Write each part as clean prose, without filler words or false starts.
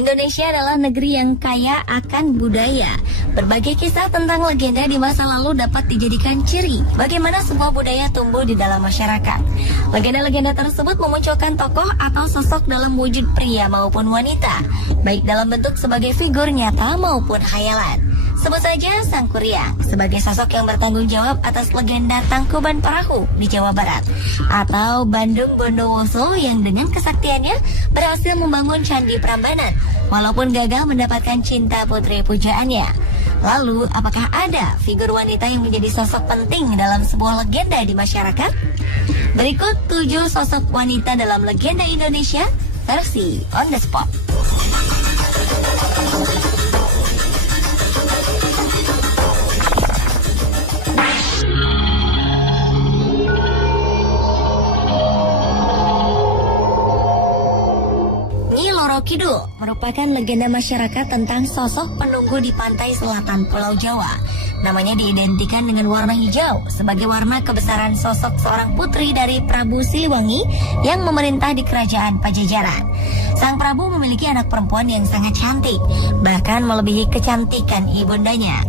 Indonesia adalah negeri yang kaya akan budaya. Berbagai kisah tentang legenda di masa lalu dapat dijadikan ciri bagaimana sebuah budaya tumbuh di dalam masyarakat. Legenda-legenda tersebut memunculkan tokoh atau sosok dalam wujud pria maupun wanita, baik dalam bentuk sebagai figur nyata maupun khayalan. Sebut saja Sang Kuryang sebagai sosok yang bertanggung jawab atas legenda Tangkuban Perahu di Jawa Barat, atau Bandung Bondowoso yang dengan kesaktiannya berhasil membangun Candi Prambanan walaupun gagal mendapatkan cinta putri pujaannya. Lalu, apakah ada figur wanita yang menjadi sosok penting dalam sebuah legenda di masyarakat? Berikut 7 sosok wanita dalam legenda Indonesia versi on the spot. Kidul merupakan legenda masyarakat tentang sosok penunggu di pantai selatan Pulau Jawa. Namanya diidentikan dengan warna hijau sebagai warna kebesaran sosok seorang putri dari Prabu Siliwangi yang memerintah di kerajaan Pajajaran. Sang Prabu memiliki anak perempuan yang sangat cantik, bahkan melebihi kecantikan ibundanya.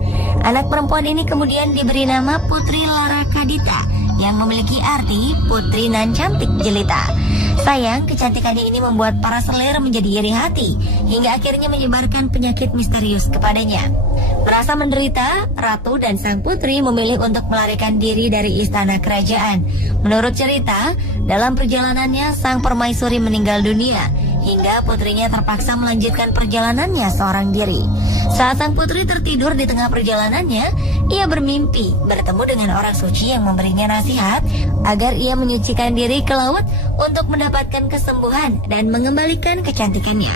Anak perempuan ini kemudian diberi nama Putri Larakadita yang memiliki arti putri nan cantik jelita. Sayang, kecantikannya ini membuat para selir menjadi iri hati hingga akhirnya menyebarkan penyakit misterius kepadanya. Merasa menderita, ratu dan sang putri memilih untuk melarikan diri dari istana kerajaan. Menurut cerita, dalam perjalanannya sang permaisuri meninggal dunia hingga putrinya terpaksa melanjutkan perjalanannya seorang diri. Saat sang putri tertidur di tengah perjalanannya, ia bermimpi bertemu dengan orang suci yang memberinya nasihat agar ia menyucikan diri ke laut untuk mendapatkan kesembuhan dan mengembalikan kecantikannya.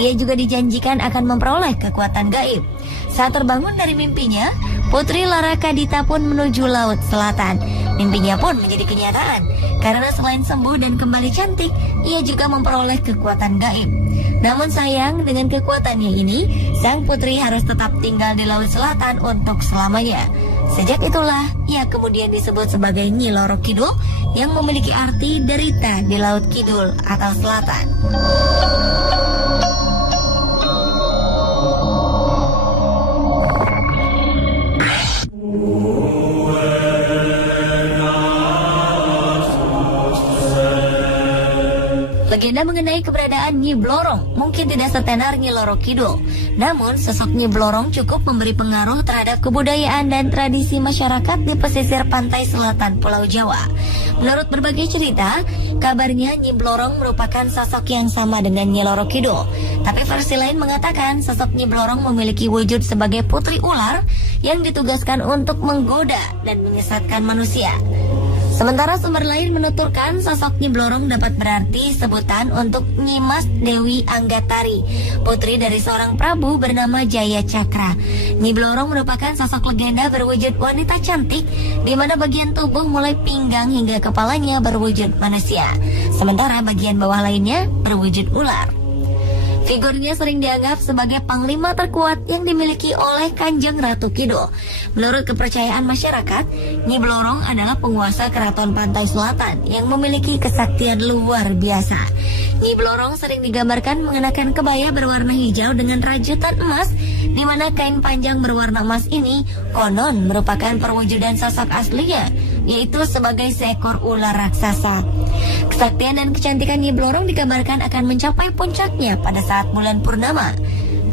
Ia juga dijanjikan akan memperoleh kekuatan gaib. Saat terbangun dari mimpinya, Putri Larakadita pun menuju laut selatan. Mimpinya pun menjadi kenyataan karena selain sembuh dan kembali cantik, ia juga memperoleh kekuatan gaib. Namun sayang, dengan kekuatannya ini, sang putri harus tetap tinggal di Laut Selatan untuk selamanya. Sejak itulah, ia kemudian disebut sebagai Nyi Loro Kidul yang memiliki arti derita di Laut Kidul atau Selatan. Legenda mengenai keberadaan Nyi Blorong mungkin tidak setenar Nyi Loro Kidul. Namun, sosok Nyi Blorong cukup memberi pengaruh terhadap kebudayaan dan tradisi masyarakat di pesisir pantai selatan Pulau Jawa. Menurut berbagai cerita, kabarnya Nyi Blorong merupakan sosok yang sama dengan Nyi Loro Kidul. Tapi versi lain mengatakan sosok Nyi Blorong memiliki wujud sebagai putri ular yang ditugaskan untuk menggoda dan menyesatkan manusia. Sementara sumber lain menuturkan sosok Nyi Blorong dapat berarti sebutan untuk Nyimas Dewi Anggatari, putri dari seorang prabu bernama Jaya Cakra. Nyi Blorong merupakan sosok legenda berwujud wanita cantik, di mana bagian tubuh mulai pinggang hingga kepalanya berwujud manusia, sementara bagian bawah lainnya berwujud ular. Figurnya sering dianggap sebagai panglima terkuat yang dimiliki oleh Kanjeng Ratu Kidul. Menurut kepercayaan masyarakat, Nyi Blorong adalah penguasa keraton pantai selatan yang memiliki kesaktian luar biasa. Nyi Blorong sering digambarkan mengenakan kebaya berwarna hijau dengan rajutan emas, di mana kain panjang berwarna emas ini konon merupakan perwujudan sosok aslinya, yaitu sebagai seekor ular raksasa. Kesaktian dan kecantikan Nyi Blorong dikabarkan akan mencapai puncaknya pada saat bulan purnama.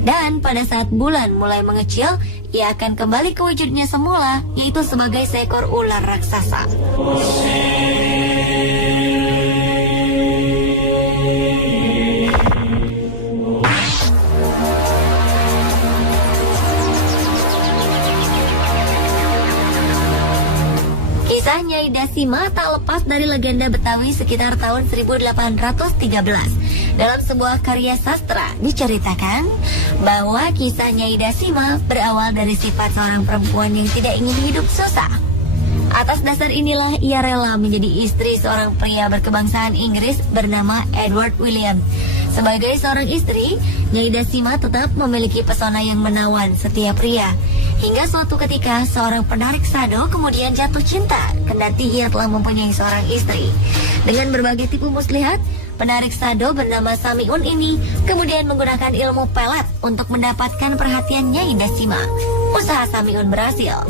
Dan pada saat bulan mulai mengecil, ia akan kembali ke wujudnya semula, yaitu sebagai seekor ular raksasa. Kisah Nyai Dasima tak lepas dari legenda Betawi sekitar tahun 1813. Dalam sebuah karya sastra diceritakan bahwa kisah Nyai Dasima berawal dari sifat seorang perempuan yang tidak ingin hidup susah. Atas dasar inilah ia rela menjadi istri seorang pria berkebangsaan Inggris bernama Edward William. Sebagai seorang istri, Nyai Dasima tetap memiliki pesona yang menawan setiap pria. Hingga suatu ketika seorang penarik sado kemudian jatuh cinta kendati ia telah mempunyai seorang istri. Dengan berbagai tipu muslihat, penarik sado bernama Samiun ini kemudian menggunakan ilmu pelet untuk mendapatkan perhatian Nyai Dasima. Usaha Samiun berhasil.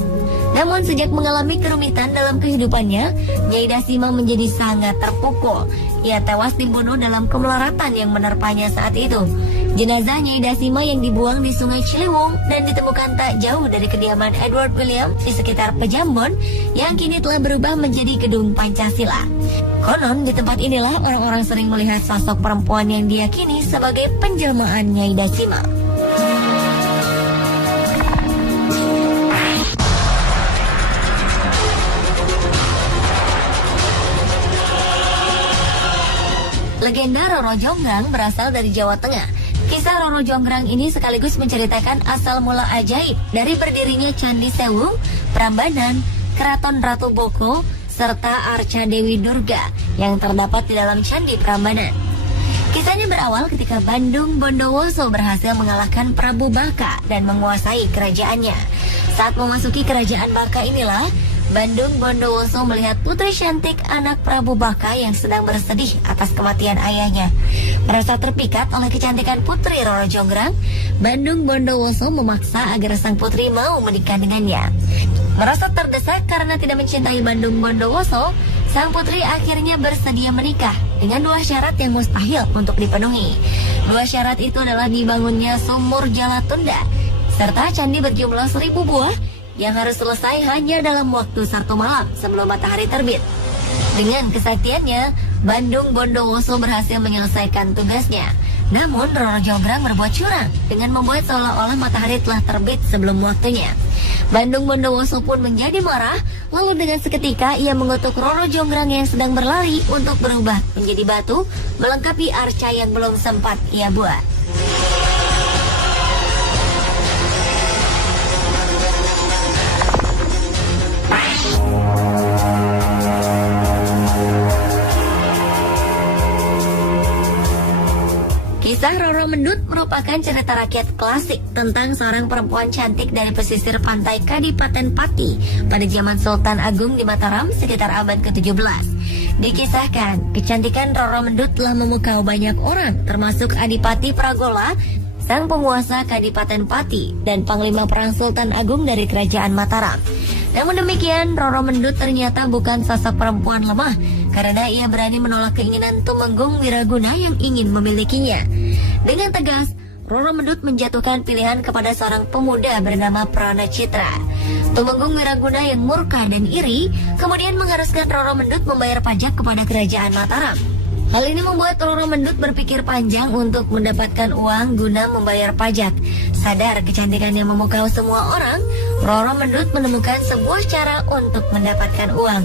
Namun sejak mengalami kerumitan dalam kehidupannya, Nyai Dasima menjadi sangat terpukul. Ia tewas dibunuh dalam kemelaratan yang menerpanya saat itu. Jenazah Nyai Dasima yang dibuang di Sungai Ciliwung dan ditemukan tak jauh dari kediaman Edward William di sekitar Pejambon yang kini telah berubah menjadi Gedung Pancasila. Konon di tempat inilah orang-orang sering melihat sosok perempuan yang diyakini sebagai penjelmaan Nyai Dasima. Legenda Roro Jonggrang berasal dari Jawa Tengah. Kisah Roro Jonggrang ini sekaligus menceritakan asal mula ajaib dari berdirinya Candi Sewu, Prambanan, Keraton Ratu Boko, serta Arca Dewi Durga yang terdapat di dalam Candi Prambanan. Kisahnya berawal ketika Bandung Bondowoso berhasil mengalahkan Prabu Baka dan menguasai kerajaannya. Saat memasuki kerajaan Baka inilah, Bandung Bondowoso melihat putri cantik anak Prabu Baka yang sedang bersedih atas kematian ayahnya. Merasa terpikat oleh kecantikan putri Roro Jonggrang, Bandung Bondowoso memaksa agar sang putri mau menikah dengannya. Merasa terdesak karena tidak mencintai Bandung Bondowoso, sang putri akhirnya bersedia menikah dengan dua syarat yang mustahil untuk dipenuhi. Dua syarat itu adalah dibangunnya sumur Jalatunda, serta candi berjumlah 1000 buah yang harus selesai hanya dalam waktu 1 malam sebelum matahari terbit. Dengan kesaktiannya, Bandung Bondowoso berhasil menyelesaikan tugasnya. Namun Roro Jonggrang berbuat curang dengan membuat seolah-olah matahari telah terbit sebelum waktunya. Bandung Bondowoso pun menjadi marah, lalu dengan seketika ia mengutuk Roro Jonggrang yang sedang berlari untuk berubah menjadi batu, melengkapi arca yang belum sempat ia buat. Kisah Roro Mendut merupakan cerita rakyat klasik tentang seorang perempuan cantik dari pesisir pantai Kadipaten Pati pada zaman Sultan Agung di Mataram sekitar abad ke-17. Dikisahkan, kecantikan Roro Mendut telah memukau banyak orang, termasuk Adipati Pragola, sang penguasa Kadipaten Pati dan panglima perang Sultan Agung dari Kerajaan Mataram. Namun demikian, Roro Mendut ternyata bukan sosok perempuan lemah karena ia berani menolak keinginan Tumenggung Wiraguna yang ingin memilikinya. Dengan tegas, Roro Mendut menjatuhkan pilihan kepada seorang pemuda bernama Prana Citra. Tumenggung Wiraguna yang murka dan iri kemudian mengharuskan Roro Mendut membayar pajak kepada Kerajaan Mataram. Hal ini membuat Roro Mendut berpikir panjang untuk mendapatkan uang guna membayar pajak. Sadar kecantikan yang memukau semua orang, Roro Mendut menemukan sebuah cara untuk mendapatkan uang.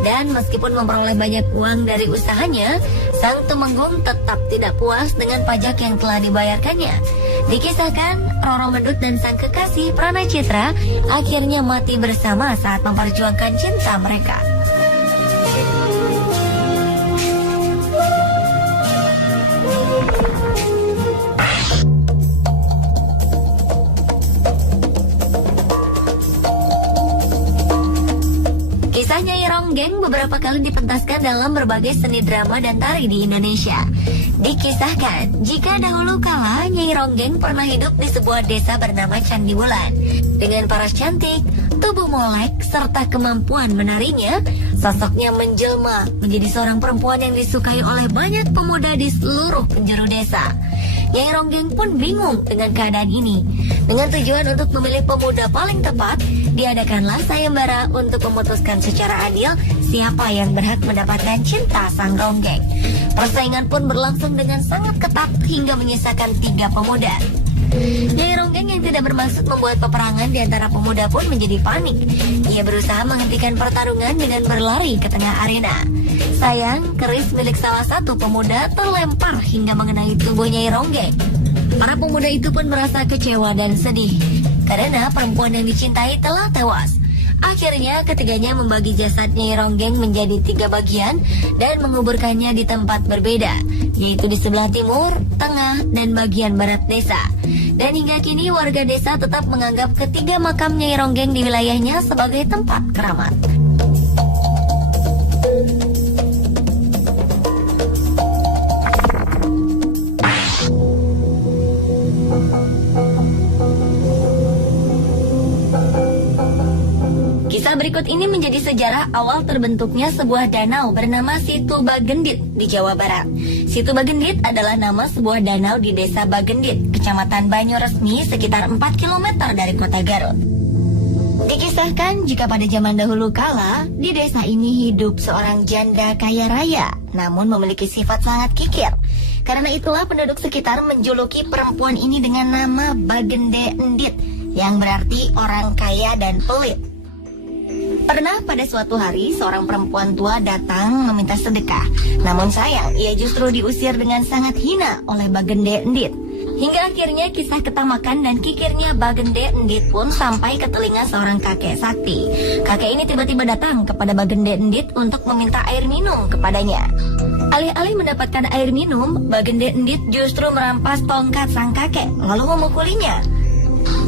Dan meskipun memperoleh banyak uang dari usahanya, sang Tumenggung tetap tidak puas dengan pajak yang telah dibayarkannya. Dikisahkan, Roro Mendut dan sang kekasih Prana Citra akhirnya mati bersama saat memperjuangkan cinta mereka. Kisah Nyai Ronggeng beberapa kali dipentaskan dalam berbagai seni drama dan tari di Indonesia. Dikisahkan, jika dahulu kala Nyai Ronggeng pernah hidup di sebuah desa bernama Candi Wulan. Dengan paras cantik, tubuh molek, serta kemampuan menarinya, sosoknya menjelma menjadi seorang perempuan yang disukai oleh banyak pemuda di seluruh penjuru desa. Nyai Ronggeng pun bingung dengan keadaan ini. Dengan tujuan untuk memilih pemuda paling tepat, diadakanlah sayembara untuk memutuskan secara adil siapa yang berhak mendapatkan cinta sang Ronggeng. Persaingan pun berlangsung dengan sangat ketat hingga menyisakan 3 pemuda. Nyai Ronggeng yang tidak bermaksud membuat peperangan di antara pemuda pun menjadi panik. Ia berusaha menghentikan pertarungan dengan berlari ke tengah arena. Sayang, keris milik salah satu pemuda terlempar hingga mengenai tubuh Nyai Ronggeng. Para pemuda itu pun merasa kecewa dan sedih karena perempuan yang dicintai telah tewas. Akhirnya ketiganya membagi jasad Nyai Ronggeng menjadi 3 bagian dan menguburkannya di tempat berbeda, yaitu di sebelah timur, tengah, dan bagian barat desa. Dan hingga kini warga desa tetap menganggap ketiga makam Nyai Ronggeng di wilayahnya sebagai tempat keramat. Kisah berikut ini menjadi sejarah awal terbentuknya sebuah danau bernama Situ Bagendit di Jawa Barat. Situ Bagendit adalah nama sebuah danau di Desa Bagendit, Kecamatan Banyoresmi, sekitar 4 km dari kota Garut. Dikisahkan jika pada zaman dahulu kala, di desa ini hidup seorang janda kaya raya, namun memiliki sifat sangat kikir. Karena itulah penduduk sekitar menjuluki perempuan ini dengan nama Bagende Endit, yang berarti orang kaya dan pelit. Pernah pada suatu hari seorang perempuan tua datang meminta sedekah. Namun sayang, ia justru diusir dengan sangat hina oleh Bagende Endit. Hingga akhirnya kisah ketamakan dan kikirnya Bagende Endit pun sampai ke telinga seorang kakek sakti. Kakek ini tiba-tiba datang kepada Bagende Endit untuk meminta air minum kepadanya. Alih-alih mendapatkan air minum, Bagende Endit justru merampas tongkat sang kakek lalu memukulinya.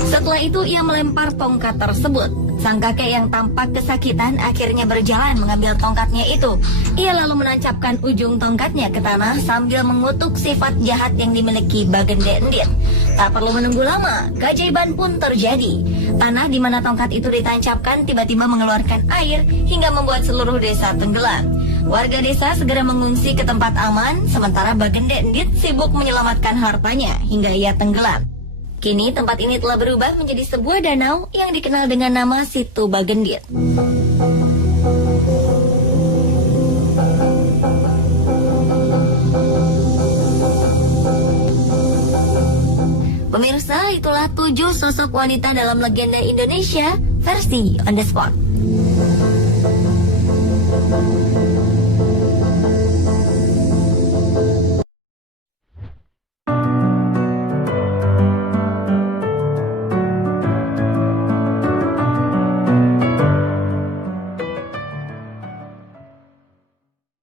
Setelah itu ia melempar tongkat tersebut. Sang kakek yang tampak kesakitan akhirnya berjalan mengambil tongkatnya itu. Ia lalu menancapkan ujung tongkatnya ke tanah sambil mengutuk sifat jahat yang dimiliki Bagende Endit. Tak perlu menunggu lama, keajaiban pun terjadi. Tanah di mana tongkat itu ditancapkan tiba-tiba mengeluarkan air hingga membuat seluruh desa tenggelam. Warga desa segera mengungsi ke tempat aman, sementara Bagende Endit sibuk menyelamatkan hartanya hingga ia tenggelam. Kini tempat ini telah berubah menjadi sebuah danau yang dikenal dengan nama Situ Bagendit. Pemirsa, itulah 7 sosok wanita dalam legenda Indonesia versi On The Spot.